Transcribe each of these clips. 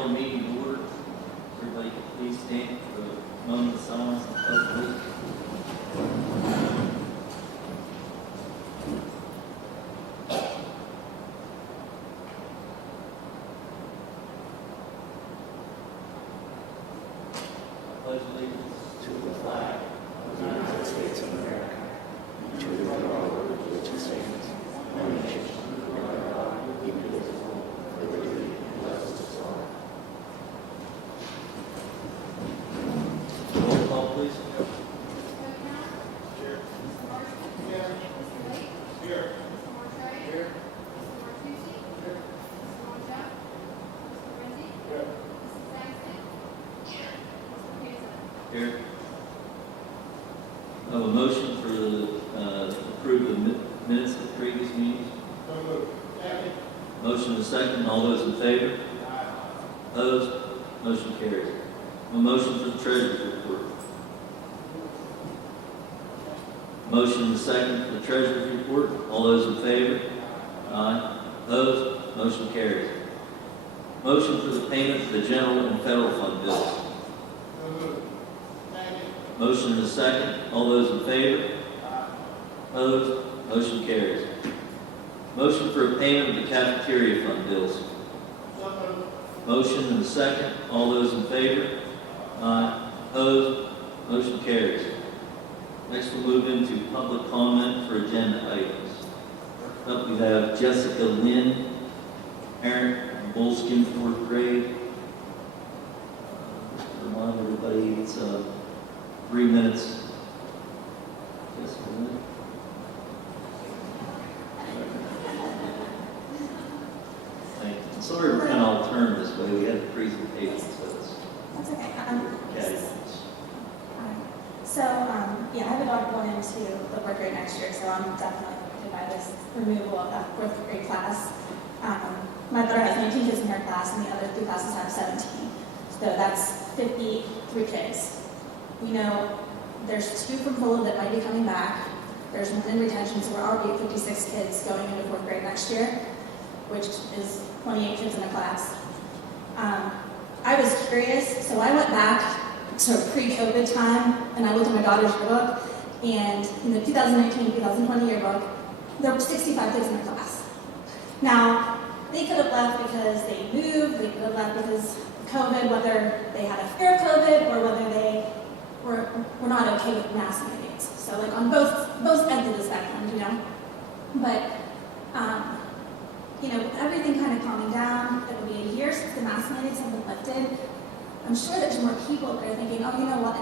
call the meeting to order. Everybody please stand for a moment of silence and pledge allegiance. Pledge allegiance to the flag of the United States of America, and to the republic which it stands, one nation, under God, indivisible, with liberty and justice for all. Roll call, please. Here. Mr. Marshall? Here. Mr. Lake? Here. Mr. Marshall? Here. Mr. Martucci? Here. Mr. Monjak? Mr. Renzi? Here. Mrs. Saxton? Here. Mr. Payson? Here. I have a motion for the approve the minutes of the previous meetings. So moved. Second. Motion and second. All those in favor? Aye. Opposed? Motion carries. A motion for the treasurer's report. Motion and second for the treasurer's report. All those in favor? Aye. Opposed? Motion carries. Motion for the payment of the general and federal fund bills. So moved. Second. Motion and second. All those in favor? Aye. Opposed? Motion carries. Motion for a payment of the cafeteria fund bills. So moved. Motion and second. All those in favor? Aye. Opposed? Motion carries. Next we'll move into public comment for agenda items. Up we have Jessica Lynn, parent, Bullskin, 4th grade. Remind everybody it's 3 minutes. Jessica Lynn. Thank you. I'm sorry we're kind of all turned this way. We had a presentation, so it's That's okay. okay. So, yeah, I have a daughter going into the 4th grade next year, so I'm definitely affected by this removal of that 4th grade class. My daughter has 19 kids in her class, and the other 3 classes have 17. So that's 53 kids. We know there's 2 from Fuller that might be coming back. There's 1 in retention, so we're already at 56 kids going into 4th grade next year, which is 28 kids in a class. I was curious, so I went back to pre-COVID time, and I looked at my daughter's yearbook, and in the 2019-2020 yearbook, there were 65 kids in her class. Now, they could have left because they moved, they could have left because of COVID, whether they had a fear of COVID or whether they were not okay with mask mandates. So like on both ends of the spectrum, you know. But you know, with everything kind of calming down, it will be a year since the mask mandates have been lifted. I'm sure there's more people that are thinking, oh, you know what?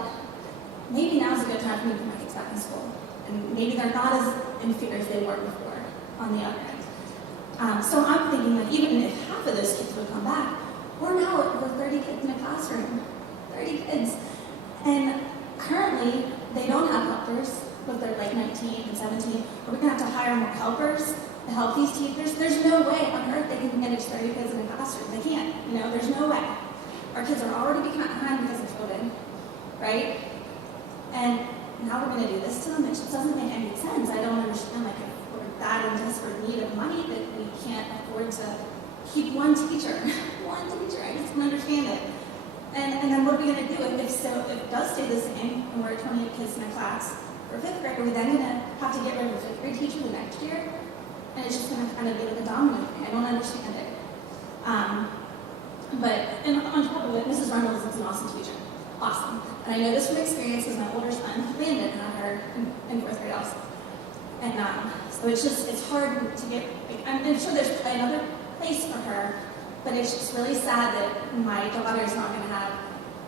Maybe now's a good time for me to put my kids back in school. And maybe they're not as in fear as they were before on the other end. So I'm thinking that even if half of those kids would come back, we're now over 30 kids in a classroom. 30 kids. And currently, they don't have helpers, but they're like 19 and 17. Are we going to have to hire more helpers to help these teachers? There's no way on earth they can manage 30 kids in a classroom. They can't. You know, there's no way. Our kids are already behind because of COVID, right? And now we're going to do this to them. It just doesn't make any sense. I don't understand, like, if we're that in desperate need of money that we can't afford to keep one teacher. One teacher. I just don't understand it. And then what are we going to do if it does stay the same and we're 28 kids in a class for 5th grade? Are we then going to have to get rid of a 5th grade teacher the next year? And it's just going to kind of be like a domino thing. I don't understand it. And on top of it, Mrs. Reynolds is an awesome teacher. Awesome. And I know this from experience because my older son, Landon, had her in 4th grade also. And so it's hard to get, I'm sure there's another place for her, but it's just really sad that my daughter is not going to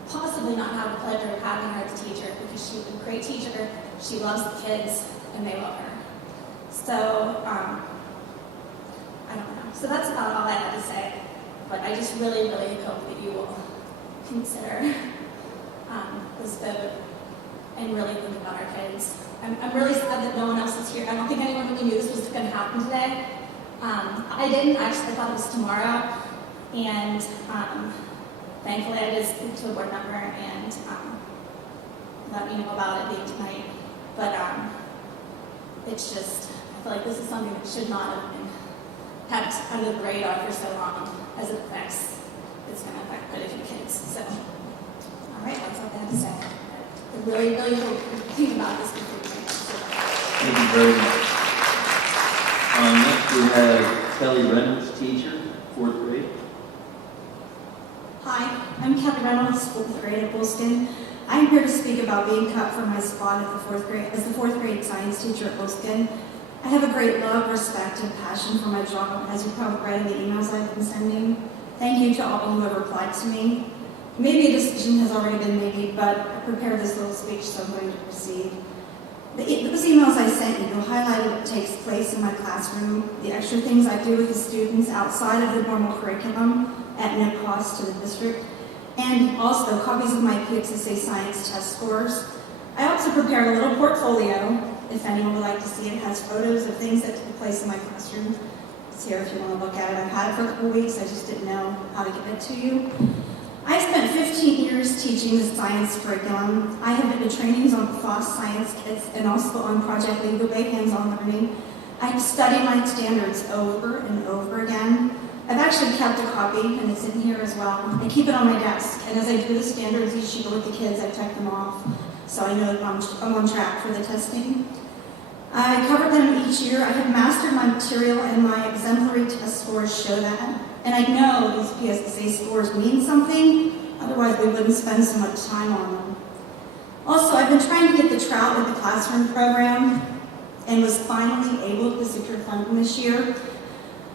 possibly not have the pleasure of having her as a teacher because she's a great teacher, she loves the kids, and they love her. So, I don't know. So that's about all I had to say. But I just really, really hope that you will consider this vote and really think about our kids. I'm really sad that no one else is here. I don't think anyone really knew this was going to happen today. I didn't. Actually, I thought it was tomorrow. And thankfully, I did speak to a board member and let me know about it being tonight. But it's just, I feel like this is something that should not have been kept under the radar for so long as it affects it's going to affect quite a few kids. So, all right, that's all I have to say. I really, really hope you think about this before you make a decision. Thank you very much. Next we have Kelly Reynolds, teacher, 4th grade. Hi, I'm Kelly Reynolds, 4th grade at Bullskin. I'm here to speak about being cut from my spot at the 4th grade as the 4th grade science teacher at Bullskin. I have a great love, respect, and passion for my job, as you probably read in the emails I've been sending. Thank you to all who have replied to me. Maybe a decision has already been made, but I prepared this little speech, so I'm going to proceed. Those emails I sent you highlighted what takes place in my classroom, the extra things I do with the students outside of the normal curriculum at no cost to the district, and also copies of my PXSA science test scores. I also prepared a little portfolio. If anyone would like to see it, it has photos of things that took place in my classroom. It's here if you want to look at it. I've had it for a couple weeks. I just didn't know how to give it to you. I spent 15 years teaching the science curriculum. I have been to trainings on FOSS science kits and also on Project Legal Bay hands-on learning. I've studied my standards over and over again. I've actually kept a copy, and it's in here as well. I keep it on my desk, and as I do the standards each year with the kids, I check them off, so I know that I'm on track for the testing. I cover them each year. I have mastered my material, and my exemplary test scores show that. And I know these PSSA scores mean something, otherwise we wouldn't spend so much time on them. Also, I've been trying to get the Trout in the Classroom program, and was finally able to secure funding this year.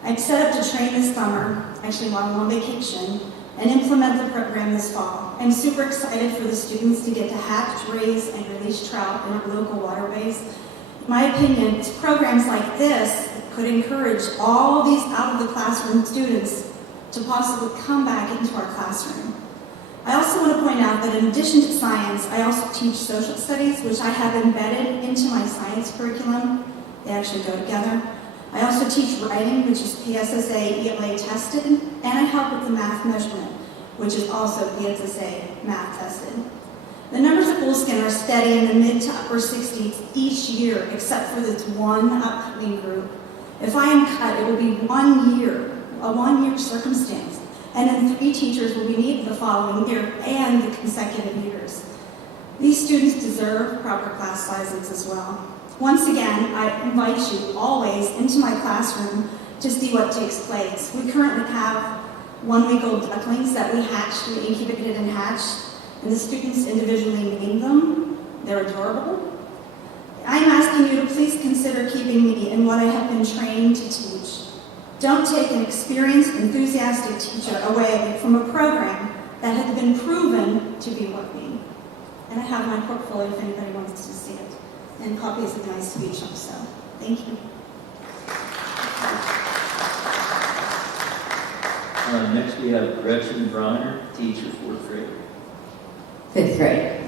I've set up to train this summer, actually while I'm on vacation, and implement the program this fall. I'm super excited for the students to get to hatch, raise, and release trout in our local waterways. In my opinion, programs like this could encourage all these out-of-the-classroom students to possibly come back into our classroom. I also want to point out that in addition to science, I also teach social studies, which I have embedded into my science curriculum. They actually go together. I also teach writing, which is PSSA ELA tested, and I help with the math measurement, which is also PSSA math tested. The numbers at Bullskin are steady in the mid to upper 60s each year, except for this one upcoming group. If I am cut, it will be 1 year, a 1-year circumstance, and then 3 teachers will be needed the following year and the consecutive years. These students deserve proper class sizes as well. Once again, I invite you always into my classroom to see what takes place. We currently have 1-week-old ducklings that we hatched, we incubated and hatched, and the students individually named them. They're adorable. I am asking you to please consider keeping me in what I have been trained to teach. Don't take an experienced, enthusiastic teacher away from a program that has been proven to be working. And I have my portfolio if anybody wants to see it, and copies of my speech also. Thank you. Next we have Gretchen Bronner, teacher, 4th grade. 5th grade.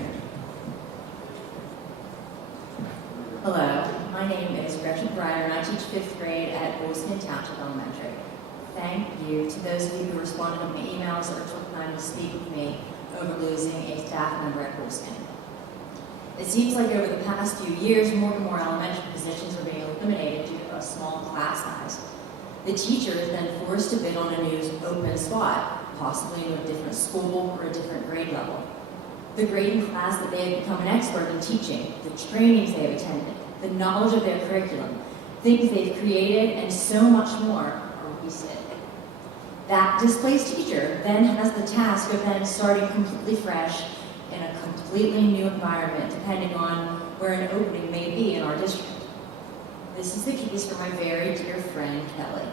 Hello, my name is Gretchen Breyer, and I teach 5th grade at Bullskin Township Elementary. Thank you to those of you who responded to my emails or took time to speak with me over losing a staff member at Bullskin. It seems like over the past few years, more and more elementary positions are being eliminated due to a small class size. The teacher is then forced to bid on a new open spot, possibly in a different school or a different grade level. The grading class that they have become an expert in teaching, the trainings they have attended, the knowledge of their curriculum, things they've created, and so much more are wasted. That displaced teacher then has the task of then starting completely fresh in a completely new environment, depending on where an opening may be in our district. This is the case for my very dear friend, Kelly,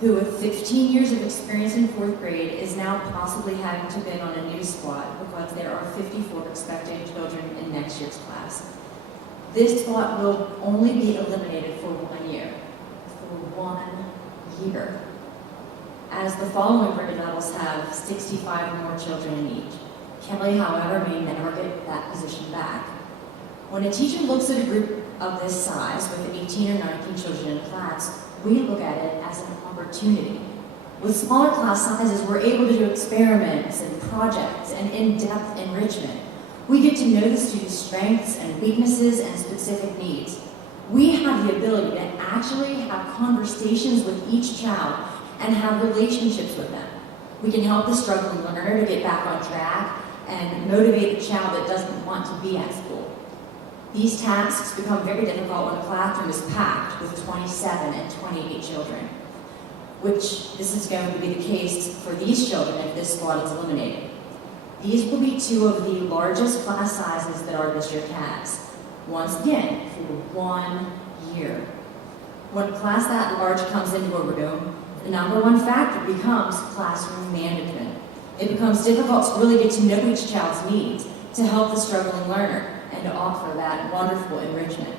who with 15 years of experience in 4th grade is now possibly having to bid on a new spot because there are 54 expected children in next year's class. This spot will only be eliminated for 1 year. For 1 year. As the following grade levels have 65 more children in each. Kelly, however, may never get that position back. When a teacher looks at a group of this size with 18 or 19 children in a class, we look at it as an opportunity. With smaller class sizes, we're able to do experiments and projects and in-depth enrichment. We get to know the students' strengths and weaknesses and specific needs. We have the ability to actually have conversations with each child and have relationships with them. We can help the struggling learner to get back on track and motivate the child that doesn't want to be at school. These tasks become very difficult when a classroom is packed with 27 and 28 children, which this is going to be the case for these children if this squad is eliminated. These will be two of the largest class sizes that our district has. Once again, for 1 year. When a class that large comes into a room, the number one factor becomes classroom management. It becomes difficult to really get to know each child's needs, to help the struggling learner, and to offer that wonderful enrichment.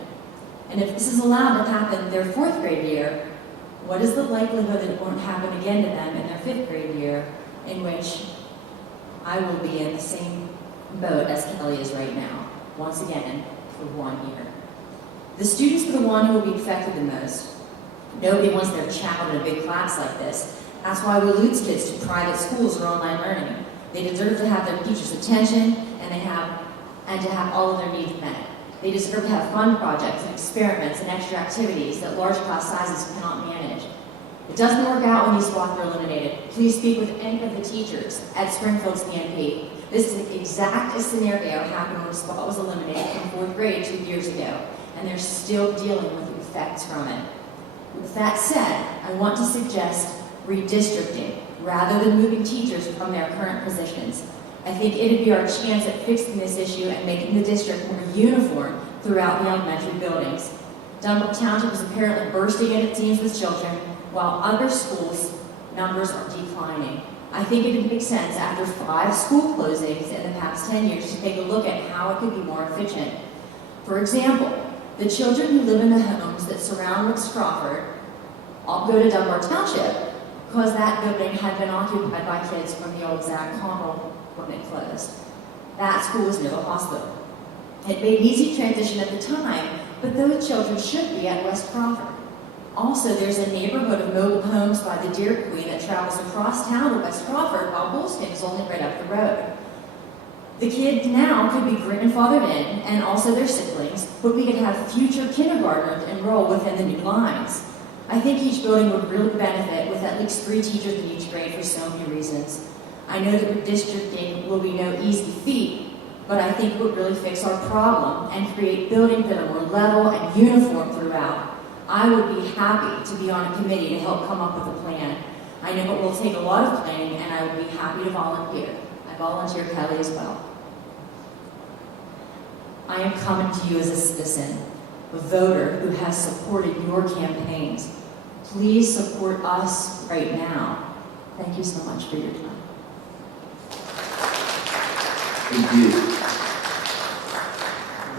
And if this is allowed to happen their 4th grade year, what is the likelihood that it won't happen again to them in their 5th grade year, in which I will be in the same boat as Kelly is right now, once again, for 1 year. The students are the one who will be affected the most. Nobody wants their child in a big class like this. That's why we lose kids to private schools or online learning. They deserve to have their teachers' attention and to have all of their needs met. They deserve to have fun projects and experiments and extra activities that large class sizes cannot manage. It doesn't work out when these squads are eliminated. Please speak with any of the teachers at Springfield's CNP. This is the exact scenario happened when a squad was eliminated from 4th grade 2 years ago, and they're still dealing with the effects from it. With that said, I want to suggest redistricting rather than moving teachers from their current positions. I think it'd be our chance at fixing this issue and making the district more uniform throughout the elementary buildings. Dunbar Township is apparently bursting at its seams with children, while other schools' numbers are declining. I think it would make sense after 5 school closings in the past 10 years to take a look at how it could be more efficient. For example, the children who live in the homes that surround West Crawford all go to Dunbar Township because that building had been occupied by kids from the old Zach Connell when it closed. That school was near the hospital. It made an easy transition at the time, but those children should be at West Crawford. Also, there's a neighborhood of mobile homes by the Deer Queen that travels across town to West Crawford, while Bullskin is only right up the road. The kids now could be grandfathered in, and also their siblings, but we could have future kindergartners enroll within the new lines. I think each building would really benefit with at least 3 teachers in each grade for so many reasons. I know that redistricting will be no easy feat, but I think it would really fix our problem and create buildings that are more level and uniform throughout. I would be happy to be on a committee to help come up with a plan. I know it will take a lot of planning, and I would be happy to volunteer. I volunteer Kelly as well. I am coming to you as a citizen, a voter who has supported your campaigns. Please support us right now. Thank you so much for your time. Thank you.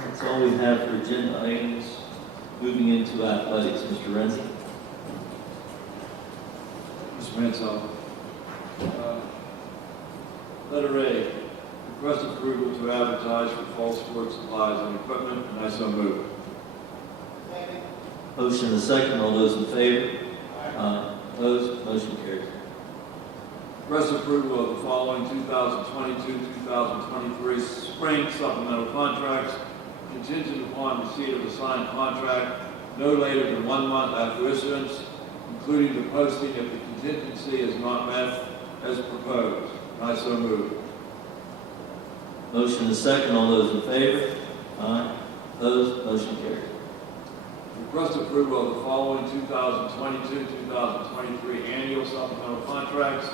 That's all we have for agenda items. Moving into athletics, Mr. Renzi. Mr. Mansell. Letter A, request approval to advertise for fall sports supplies and equipment, and I so move. Second. Motion and a second. All those in favor? Aye. Opposed? Motion carries. Request approval of the following 2022-2023 spring supplemental contracts contingent upon receipt of a signed contract no later than 1 month after issuance, including the posting if the contingency is not met as proposed. And I so move. Motion and a second. All those in favor? Aye. Opposed? Motion carries. Request approval of the following 2022-2023 annual supplemental contracts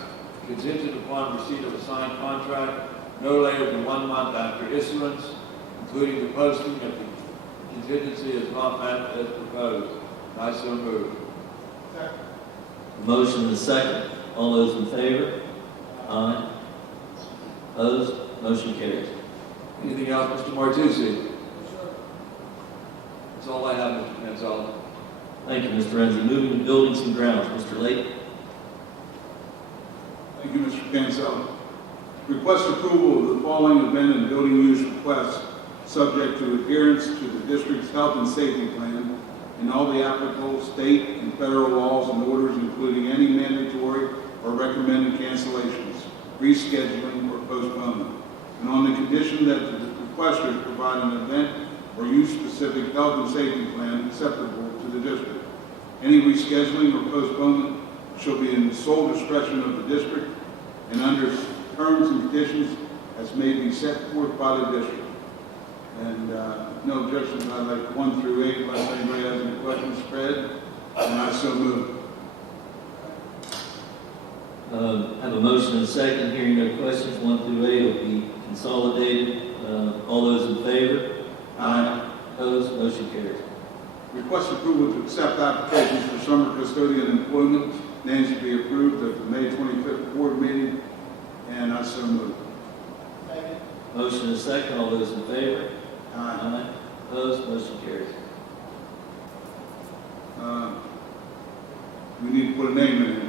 contingent upon receipt of a signed contract no later than 1 month after issuance, including the posting if the contingency is not met as proposed. And I so move. Second. Motion and a second. All those in favor? Aye. Opposed? Motion carries. Anything else, Mr. Martucci? That's all I have, Mr. Mansell. Thank you, Mr. Renzi. Moving to buildings and grounds, Mr. Lake. Thank you, Mr. Cancel. Request approval of the following event and building use requests, subject to adherence to the district's health and safety plan and all the applicable state and federal laws and orders, including any mandatory or recommended cancellations, rescheduling, or postponement, and on the condition that the requesters provide an event or use-specific health and safety plan acceptable to the district. Any rescheduling or postponement shall be in the sole discretion of the district and under terms and conditions as may be set forth by the district. And no objections, I'd like 1 through 8, unless anybody has any questions, Fred, and I so move. Have a motion and a second. Hearing no questions, 1 through 8 will be consolidated. All those in favor? Aye. Opposed? Motion carries. Request approval to accept applications for summer custodian employment. Names to be approved at the May 25th board meeting, and I so move. Second. Motion and a second. All those in favor? Aye. Aye. Opposed? Motion carries. We need to put a name in it.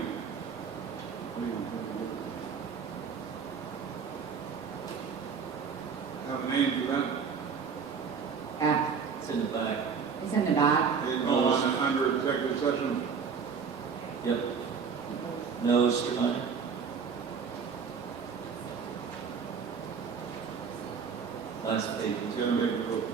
Have a name for that? It's in the back. It's in the back. Under executive session. Yep. No, Striner. Last page. He's gonna make a vote.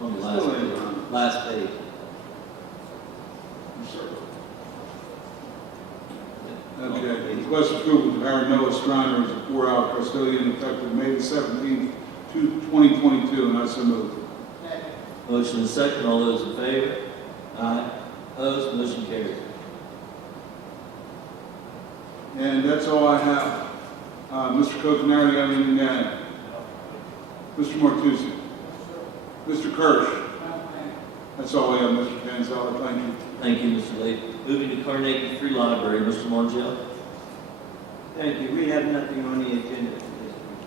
On the last page. Last page. Okay, request approval to hire Noah Striner as a 4-hour custodian effective May the 17th, 2022, and I so move. Second. Motion and second. All those in favor? Aye. Opposed? Motion carries. And that's all I have. Mr. Coconary, you have anything to add? Mr. Martucci? Mr. Kirsch? That's all I have, Mr. Panzella. Thank you. Thank you, Mr. Lake. Moving to Carnegie Free Library, Mr. Montiel. Thank you. We have nothing on the agenda for this week.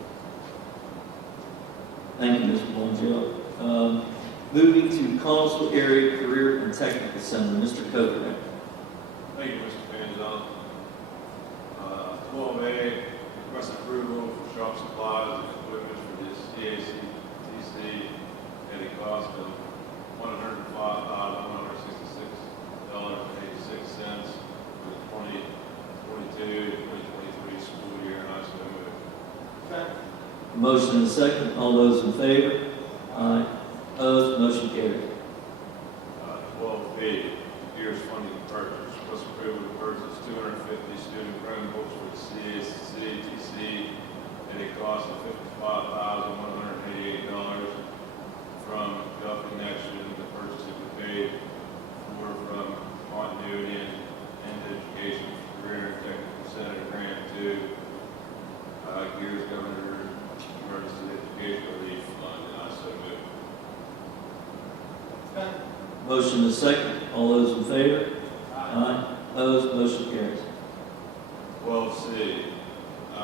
Thank you, Mr. Montiel. Moving to Collinsville Area Career and Technical Center, Mr. Coconut. Thank you, Mr. Panzella. 12A, request approval for shop supplies and equipment for the CACTC at a cost of $105,166.86 for the 2022-2023 school year, and I so move. Second. Motion and second. All those in favor? Aye. Opposed? Motion carries. 12B, year's funding purchase. Request approval to purchase 250 student Chromebooks for the CACTC at a cost of $55,188 from Duff Connection. The purchase will be paid for from Continuity and Education Career and Technical Center Grant 2, Gears Governor Emergency Education Relief Fund, and I so move. Second. Motion and second. All those in favor? Aye. Opposed? Motion carries. 12C,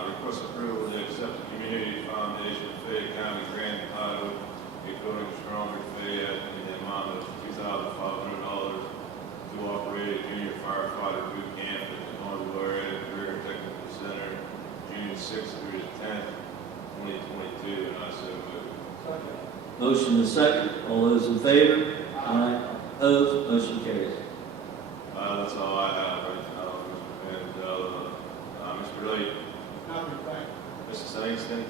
request approval to accept the Community Foundation Fayette County grant entitled A Building Stronger Fayette in the amount of $2,500 to operate a junior firefighter boot camp at the North Area Career and Technical Center, June 6th through the 10th, 2022, and I so move. Second. Motion and second. All those in favor? Aye. Opposed? Motion carries. That's all I have right now, Mr. Panzella. Mr. Lake, Nothing. Thank you. Mrs. Langston,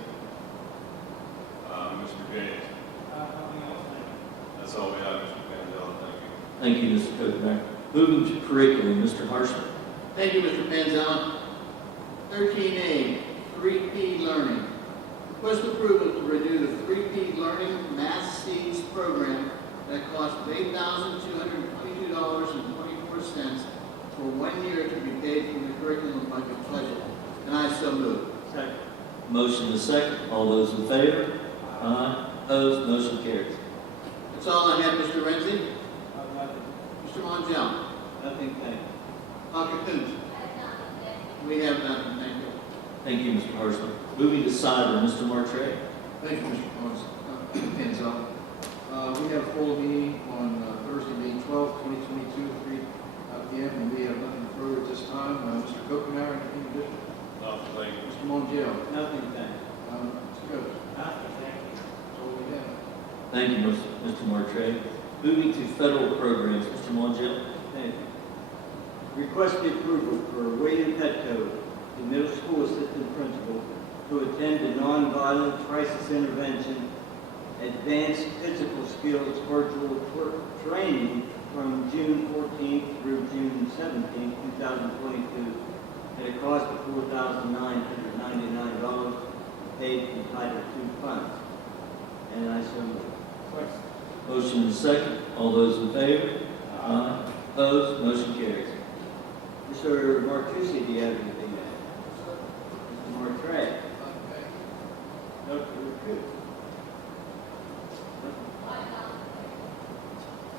Mr. James. Nothing else. Thank you. That's all we have, Mr. Panzella. Thank you. Thank you, Mr. Coconut. Moving to curriculum, Mr. Harshman. Thank you, Mr. Panzella. 13A, 3P Learning. Request approval to renew the 3P Learning Math Seeds program that cost $8,222.24 for 1 year to be paid from the curriculum budget. And I so move. Second. Motion and second. All those in favor? Aye. Opposed? Motion carries. That's all I have, Mr. Renzi. Nothing. Mr. Montiel. Nothing, thank you. Dr. Coons. We have nothing. Thank you. Thank you, Mr. Harshman. Moving to cyber, Mr. Martre. Thank you, Mr. Panzella. We have a full meeting on Thursday, May 12th, 2022, 3 p.m., and we have nothing further at this time. Mr. Coconary, anything additional? Nothing, thank you. Mr. Montiel. Nothing, thank you. Mr. Coates. Nothing, thank you. That's all we have. Thank you, Mr. Martre. Moving to federal programs, Mr. Montiel. Thank you. Request the approval for weighted Petco the middle school assistant principal, to attend the Nonviolent Crisis Intervention Advanced Physical Skills Virtual Training from June 14th through June 17th, 2022, at a cost of $4,999, paid from Title II funds. And I so move. Motion is second. All those in favor? Aye. Opposed? Motion carries. Mr. Martucci, do you have anything to add? Mr. Martray? No, you're good.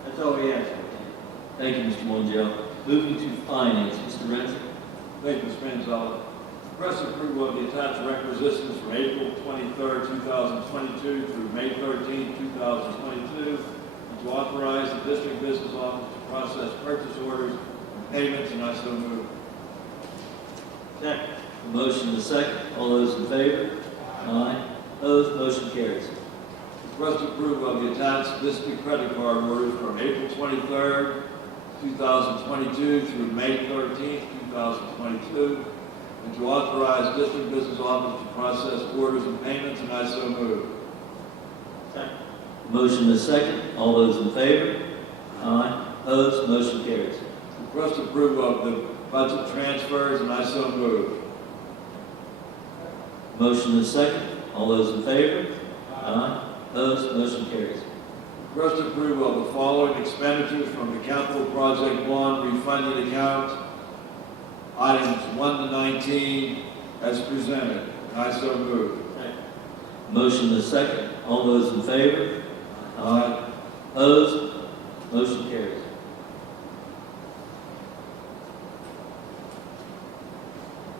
That's all we ask. Thank you, Mr. Mongeau. Moving to finance, Mr. Renzi. Thank you, Mr. Manzella. Request approval of the attached requisitions from April 23rd, 2022 through May 13th, 2022, and to authorize the district business office to process purchase orders and payments, and I so move. Second. Motion is second. All those in favor? Aye. Opposed? Motion carries. Request approval of the attached district credit card orders from April 23rd, 2022 through May 13th, 2022, and to authorize district business office to process orders and payments, and I so move. Second. Motion is second. All those in favor? Aye. Opposed? Motion carries. Request approval of the budget transfers, and I so move. Motion is second. All those in favor? Aye. Opposed? Motion carries. Request approval of the following expenditures from the capital project bond refunding account, items 1 to 19, as presented, and I so move. Second. Motion is second. All those in favor? Aye. Opposed? Motion carries.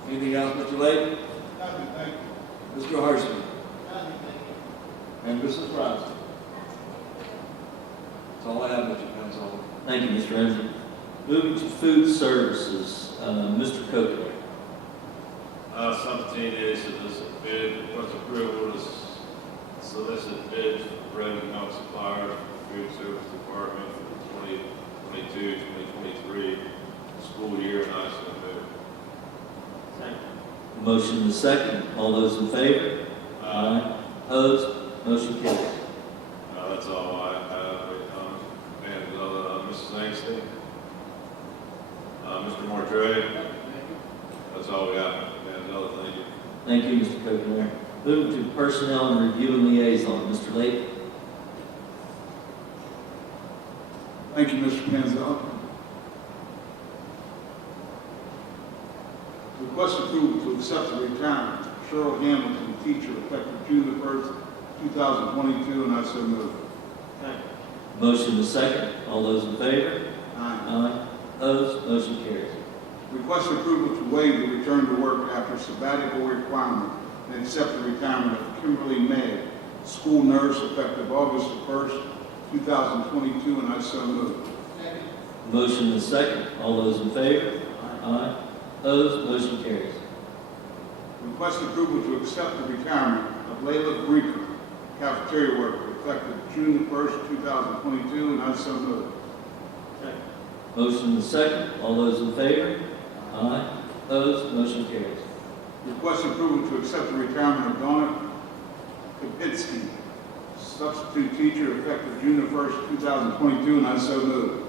Anything else, Mr. Lake? Nothing, thank you. Mr. Harsky? And Mrs. Robinson? That's all I have, Mr. Manzella. Thank you, Mr. Renzi. Moving to food services, Mr. Coker. 17 is to solicit bid, request approval to solicit bids for bread and milk suppliers for the food service department for the 2022-2023 school year, and I so move. Second. Motion is second. All those in favor? Aye. Opposed? Motion carries. That's all I have. And Mrs. Langston, Mr. Mortray, that's all we have. And thank you. Thank you, Mr. Coker. Moving to personnel and review and liaison, Mr. Lake. Thank you, Mr. Manzella. Request approval to accept the retirement of Cheryl Hamilton, teacher, effective June the 1st, 2022, and I so move. Second. Motion is second. All those in favor? Aye. Aye. Opposed? Motion carries. Request approval to waive the return to work after sabbatical requirement and accept the retirement of Kimberly May, school nurse, effective August the 1st, 2022, and I so move. Motion is second. All those in favor? Aye. Opposed? Motion carries. Request approval to accept the retirement of Layla Breaker, cafeteria worker, effective June the 1st, 2022, and I so move. Second. Motion is second. All those in favor? Aye. Opposed? Motion carries. Request approval to accept the retirement of Donna Kapitsky, substitute teacher, effective June the 1st, 2022, and I so move.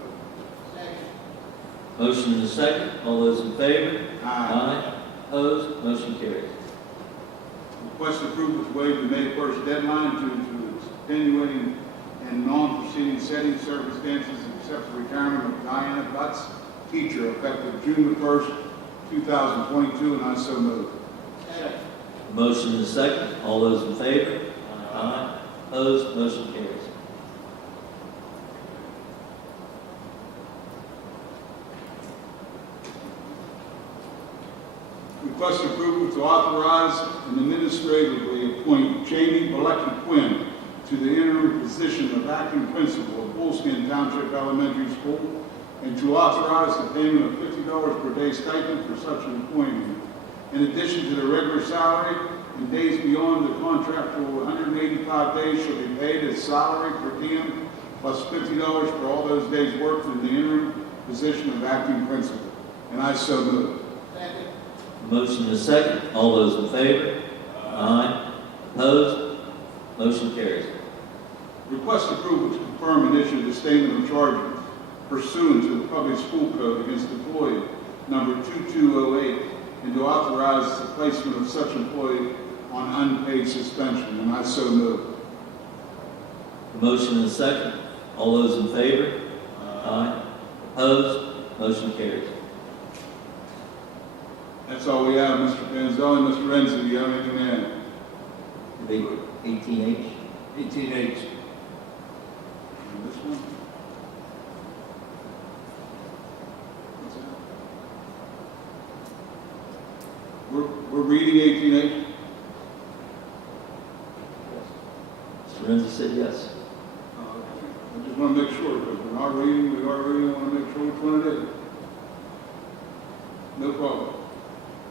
Motion is second. All those in favor? Aye. Opposed? Motion carries. Request approval to waive the May 1st deadline due to extenuating and non-proceeding setting circumstances, except the retirement of Diana Butts, teacher, effective June the 1st, 2022, and I so move. Second. Motion is second. All those in favor? Aye. Opposed? Motion carries. Request approval to authorize and administratively appoint Jamie Balecki Quinn to the interim position of acting principal of Bullskin Township Elementary School, and to authorize the payment of $50 per day stipend for such an appointment. In addition to the regular salary, and days beyond the contractual 185 days shall be paid as salary per diem, plus $50 for all those days worked in the interim position of acting principal. And I so move. A motion and a second. All those in favor? Aye. Opposed? Motion carries. Request approval to confirm and issue the statement of charges pursuant to the Public School Code against employee number 2208 and to authorize the placement of such employee on unpaid suspension. And I so move. A motion and a second. All those in favor? Aye. Opposed? Motion carries. That's all we have, Mr. Panzelli. Mr. Renzi, do you have anything to add? 18H. 18H. And this one? What's that? We're reading 18H? Mr. Renzi said yes. I just want to make sure, because we're not reading, we are reading, I want to make sure which one it is. No problem.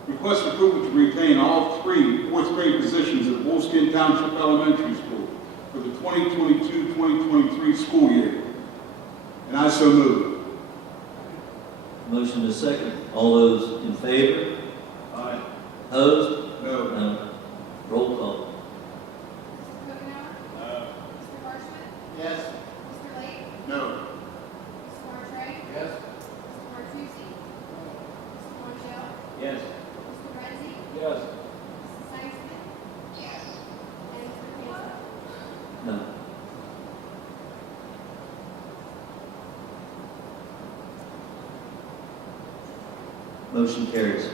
Request approval to retain all 3 fourth grade positions at Wolfskin Township Elementary School for the 2022-2023 school year. And I so move. Motion and a second. All those in favor? Aye. Opposed? No. No. Roll call. Mr. Coconut? Mr. Marshman? Yes. Mr. Lake? No. Mr. Martre? Yes. Mr. Martucci? Mr. Montiel? Yes. Mr. Renzi? Yes. Mrs. Seitzman? Yes. And Mr. Panzo? No. Motion carries.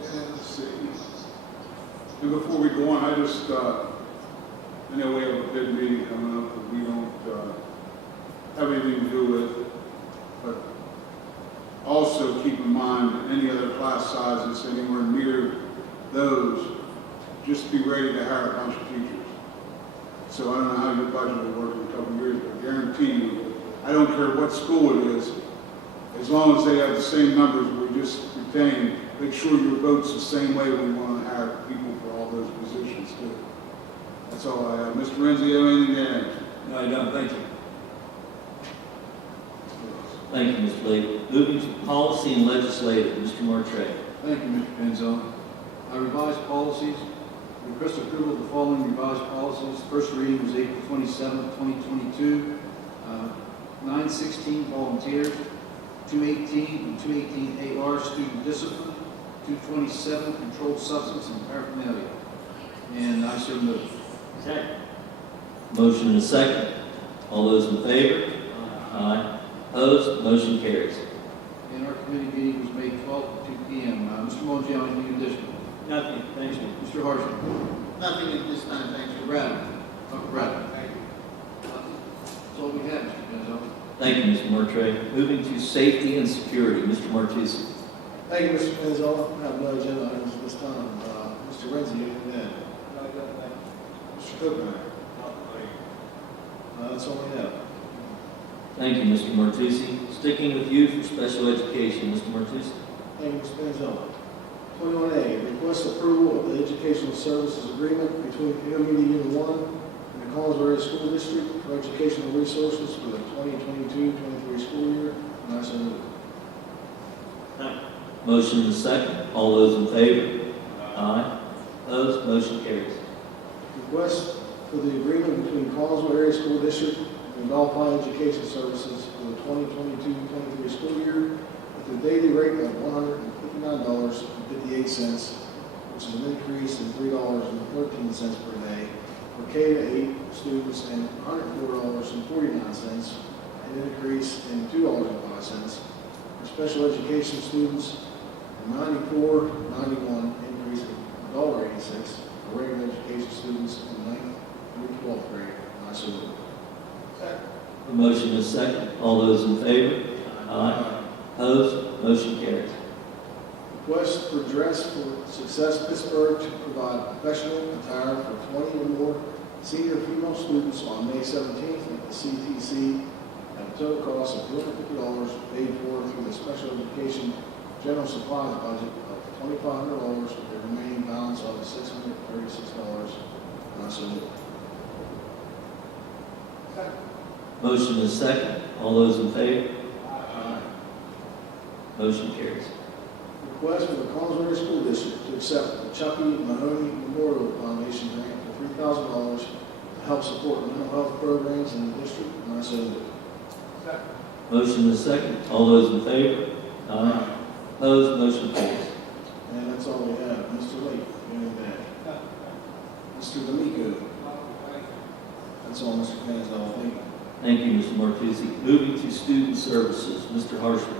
And let's see. And before we go on, I just, I know we have a big meeting coming up that we don't have anything to do with, but also keep in mind that any other class sizes anywhere near those, just be ready to hire a bunch of teachers. So I don't know how your budget will work in a couple of years, but I guarantee you, I don't care what school it is, as long as they have the same numbers we just retained, make sure your vote's the same way we want to hire people for all those positions too. That's all I have. Mr. Renzi, you have anything to add? No, I don't. Thank you. Thank you, Mr. Lake. Moving to policy and legislative, Mr. Martre. Thank you, Mr. Panzelli. Revised policies. Request approval of the following revised policies. First reading was April 27, 2022. 916 volunteers, 218 and 218 AR student discipline, 227 controlled substance and paraphernalia. And I so move. Second. Motion and a second. All those in favor? Aye. Opposed? Motion carries. And our committee meeting was May 12th at 2 p.m. Mr. Montiel, anything additional? Nothing. Thank you. Mr. Harshaw? Nothing at this time, thanks. Mr. Bradley? Dr. Bradley? Thank you. That's all we have, Mr. Panzelli. Thank you, Mr. Martre. Moving to safety and security, Mr. Martucci. Thank you, Mr. Panzelli. I have no agenda items at this time. Mr. Renzi, anything to add? Mr. Coconut? That's all we have. Thank you, Mr. Martucci. Sticking with you for special education, Mr. Martucci. Thank you, Mr. Panzelli. 21A, request approval of the educational services agreement between Intermediate Unit 1 and the Collinsville Area School District for educational resources for the 2022-23 school year. And I so move. Motion and a second. All those in favor? Aye. Opposed? Motion carries. Request for the agreement between Collinsville Area School District and Valpine Education Services for the 2022-23 school year with a daily rate of $159.58, which is an increase in $3.13 per day for K-8 students and $104.49, an increase in $2.05 for special education students, and $94.91 increase in $1.86 for regular education students in 9th through 12th grade. And I so move. A motion and a second. All those in favor? Aye. Opposed? Motion carries. Request for Dress for Success Pittsburgh to provide professional attire for 20 or more senior female students on May 17th at the CTC at a total cost of $250 paid for through the special education general supplies budget of $2,500 with the remaining balance of $636. And I so move. Motion is second. All those in favor? Motion carries. Request for the Collinsville School District to accept the Chucky Mahoney Memorial Foundation grant for $3,000 to help support mental health programs in the district, and I so move. Motion is second. All those in favor? Aye. Opposed? Motion carries. And that's all we have. Mr. Lake, anything to add? Mr. D'Amico? That's all, Mr. Canzell. Thank you. Thank you, Mr. Martucci. Moving to student services, Mr. Harshman.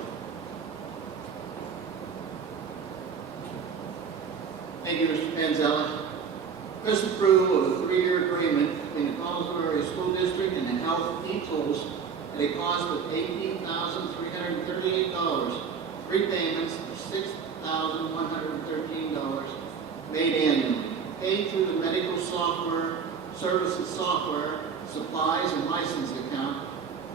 Thank you, Mr. Panzella. Request approval of a 3-year agreement between the Collinsville Area School District and the Health E-Tools at a cost of $18,338, prepayments of $6,113 made annually, paid through the medical software, services software, supplies and license account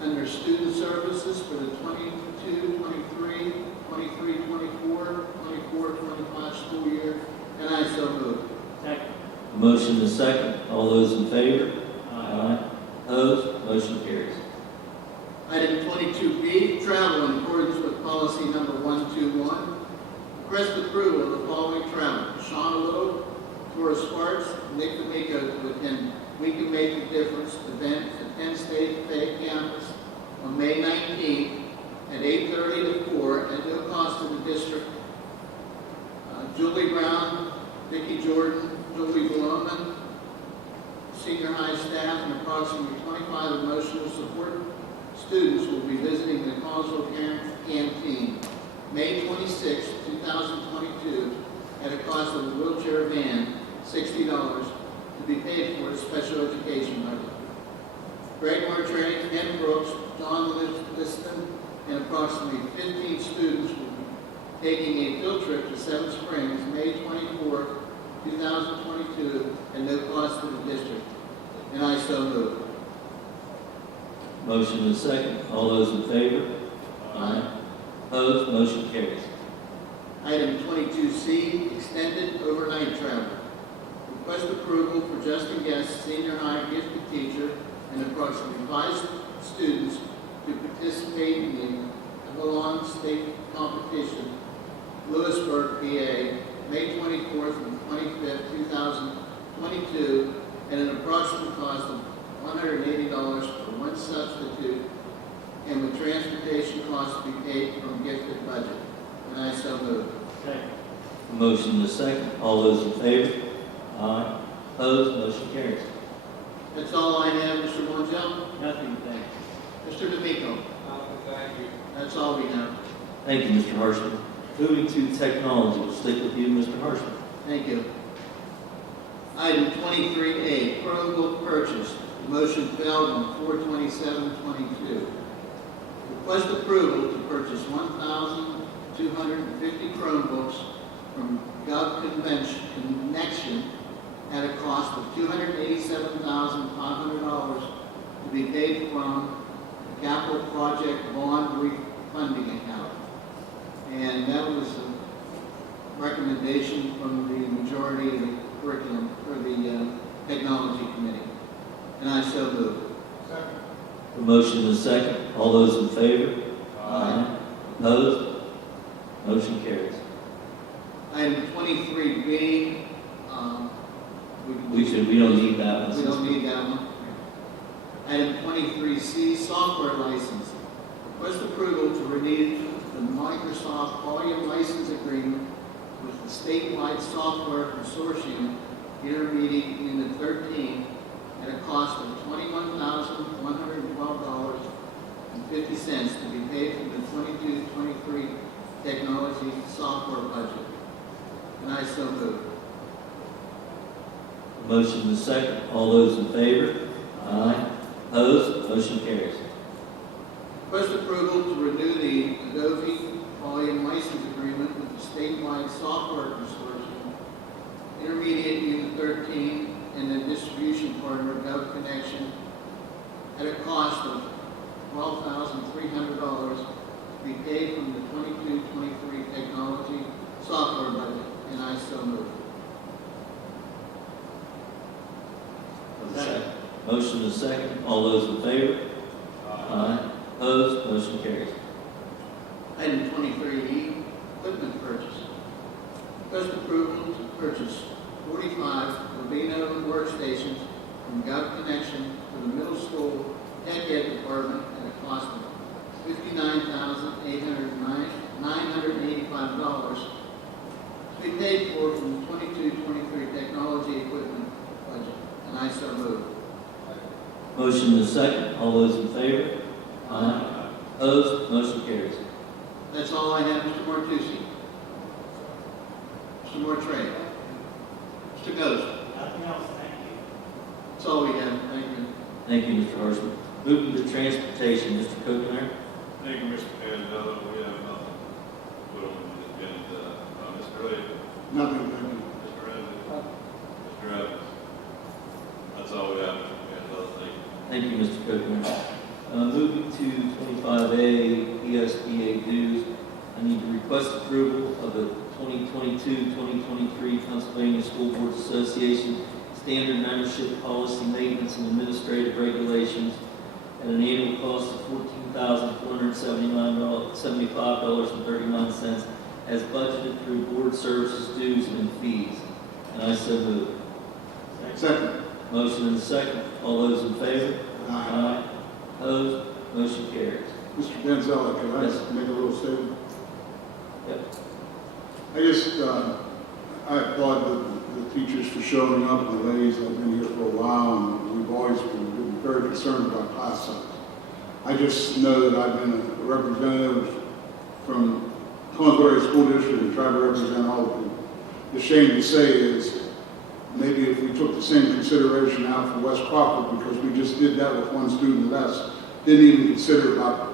under student services for the 22-23, 23-24, 24-25 school year, and I so move. Second. Motion is second. All those in favor? Aye. Opposed? Motion carries. Item 22B, travel in accordance with policy number 121. Request approval of the following travel. Sean Little, Taurus Sparks, Nick D'Amico to attend We Can Make a Difference event at Penn State Fayette campus on May 19th at 8:30 to 4 at no cost to the district. Julie Brown, Vicki Jordan, Julie Blumen, senior high staff, and approximately 25 emotional support students will be visiting the Collinsville Canteen May 26, 2022 at a cost of a wheelchair van, $60, to be paid for a special education budget. Greg Martrain, Ken Brooks, John Liston, and approximately 15 students will be taking a field trip to Seven Springs May 24, 2022 at no cost to the district. And I so move. Motion is second. All those in favor? Aye. Opposed? Motion carries. Item 22C, extended overnight travel. Request approval for Justin Guest, senior high gifted teacher, and approximately 5 students to participate in the Avalon State Competition, Lewisburg, PA, May 24th and 25th, 2022, at an approximate cost of $180 for one substitute, and with transportation costs to be paid from gifted budget. And I so move. Second. Motion is second. All those in favor? Aye. Opposed? Motion carries. That's all I have, Mr. Monjel. Nothing, thanks. Mr. D'Amico. Thank you. That's all we have. Thank you, Mr. Harshman. Moving to technology, we'll stick with you, Mr. Harshman. Thank you. Item 23A, Chromebook purchase. The motion failed on 4/27/22. Request approval to purchase 1,250 Chromebooks from GovConnection at a cost of $287,500 to be paid from the Capital Project Bond Refunding Account. And that was a recommendation from the majority of the curriculum, or the technology committee. And I so move. The motion is second. All those in favor? Aye. Opposed? Motion carries. Item 23B, We don't need that one. We don't need that one. Item 23C, software license. Request approval to renew the Microsoft Volume License Agreement with the statewide software consortium, Intermediate Unit 13, at a cost of $21,112.50 to be paid from the 22-23 technology software budget. And I so move. Motion is second. All those in favor? Aye. Opposed? Motion carries. Request approval to renew the Adobe Volume License Agreement with the statewide software consortium, Intermediate Unit 13, and the distribution partner, GovConnection, at a cost of $12,300 to be paid from the 22-23 technology software budget. And I so move. Second. Motion is second. All those in favor? Aye. Opposed? Motion carries. Item 23E, equipment purchase. Request approval to purchase 45 Rubino workstations from Gov Connection for the middle school tech ed department at a cost of $59,985 to be paid for from the 22-23 technology equipment budget. And I so move. Motion is second. All those in favor? Aye. Opposed? Motion carries. That's all I have, Mr. Martucci. Mr. Mortray. Mr. Ghost. Nothing else, thank you. That's all we have. Thank you. Thank you, Mr. Horstman. Moving to transportation, Mr. Kokenar. Thank you, Mr. Candello. We have nothing to put on the agenda. Mr. Lee? Nothing, thank you. Mr. Evans? Mr. Evans? That's all we have, Mr. Candello. Thank you. Thank you, Mr. Kokenar. Moving to 25A, PSBA dues, I need to request approval of the 2022-2023 Pennsylvania School Boards Association Standard Membership Policy Maintenance and Administrative Regulations at an annual cost of $14,475.39 as budgeted through board services dues and fees. And I so move. Second. Motion and second. All those in favor? Aye. Opposed? Motion carries. Mr. Denzella, can I Yes. make a little statement? Yep. I applaud the teachers for showing up, and the ladies. I've been here for a while, and we've always been very concerned about class size. I just know that I've been a representative from Columbus School District and tried to represent all of them. The shame to say is, maybe if we took the same consideration out for West Crawford, because we just did that with one student less, didn't even consider about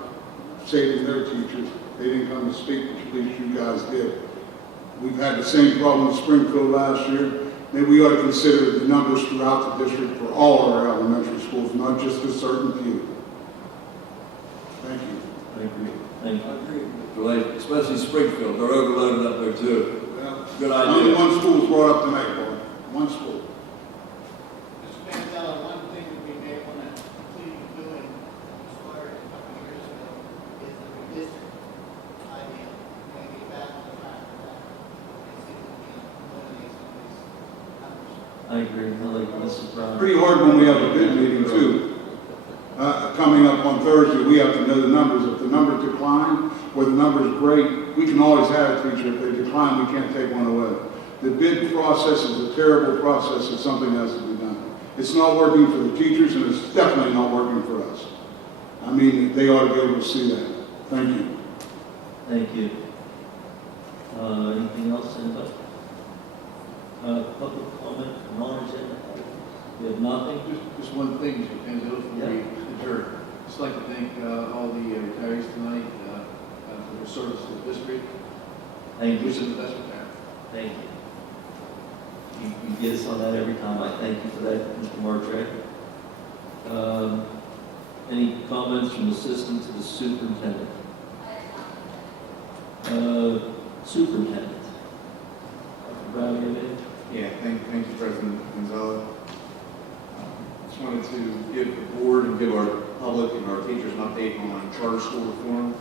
saving their teachers. They didn't come to speak, which at least you guys did. We've had the same problem in Springfield last year. Maybe we ought to consider the numbers throughout the district for all our elementary schools, not just a certain few. Thank you. I agree. Thank you. Right, especially Springfield, they're overloaded up there too. Well, Good only idea. one school was brought up tonight, Paul. One school. Mr. Mandela, one thing that we may want to continue doing, as far as a couple of years ago, is the redistrict idea. Maybe back on the track of that, and see if we can eliminate some of these numbers. I agree. I like Mrs. Brown. Pretty hard when we have a bid meeting too. Coming up on Thursday, we have to know the numbers. If the numbers decline, or the numbers great, we can always add a teacher. If they decline, we can't take one away. The bid process is a terrible process, and something has to be done. It's not working for the teachers, and it's definitely not working for us. I mean, they ought to be able to see that. Thank you. Thank you. Anything else, anybody? Public comment, non-agenda items? We have nothing? Just one thing, Mr. Penzo, before we adjourn. Just like to thank all the retirees tonight for their service to the district. Thank you. Wish them the best retirement. Thank you. You get us on that every time. I thank you for that, Mr. Martray. Any comments from the assistant to the superintendent? Superintendent. Dr. Brown, you have anything? Yeah, thank you, President Gonzalez. Just wanted to give the board and give our public and our teachers an update on charter school reform.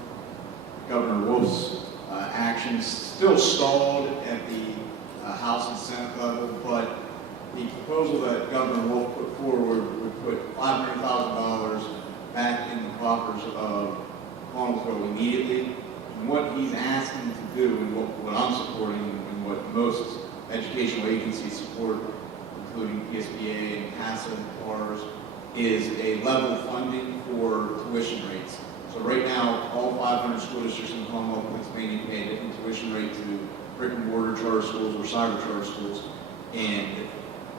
Governor Wolf's actions still stalled at the House and Senate level, but the proposal that Governor Wolf put forward would put $500,000 back in the coffers of Columbusville immediately. And what he's asking to do, and what I'm supporting, and what most educational agencies support, including PSBA and CASA and PARS, is a level funding for tuition rates. So right now, all 500 school districts in Commonwealth of Pennsylvania pay a different tuition rate to brick and mortar charter schools or cyber charter schools, and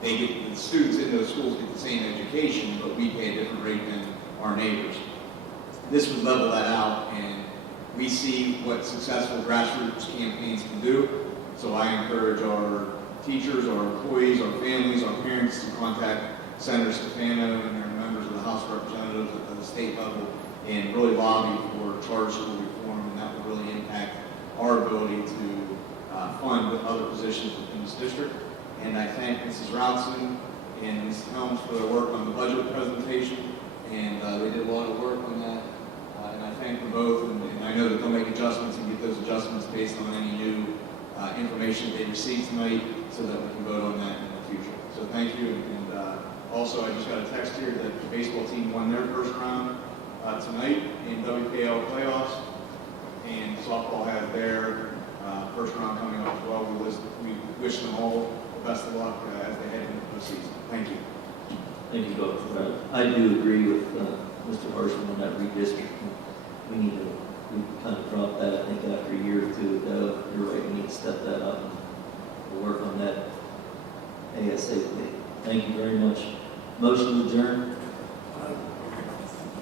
they get, the students in those schools get the same education, but we pay a different rate than our neighbors. This would level that out, and we see what successful grassroots campaigns can do. So I encourage our teachers, our employees, our families, our parents to contact Senator Stefano and their members of the House of Representatives at the state level and really lobby for charter school reform, and that will really impact our ability to fund other positions within this district. And I thank Mrs. Routson and Mrs. Helms for their work on the budget presentation, and they did a lot of work on that. And I thank them both, and I know that they'll make adjustments and get those adjustments based on any new information they received tonight so that we can vote on that in the future. So thank you. And also, I just got a text here that the baseball team won their first round tonight in WKL playoffs, and softball has their first round coming up as well. We wish them all the best of luck as they head into the season. Thank you. Thank you, Dr. Bradley. I do agree with Mr. Harshman on that redistricting. We need to, we kind of dropped that, I think, after a year or two ago. You're right, we need to step that up and we'll work on that ASAP. Thank you very much. Motion to adjourn?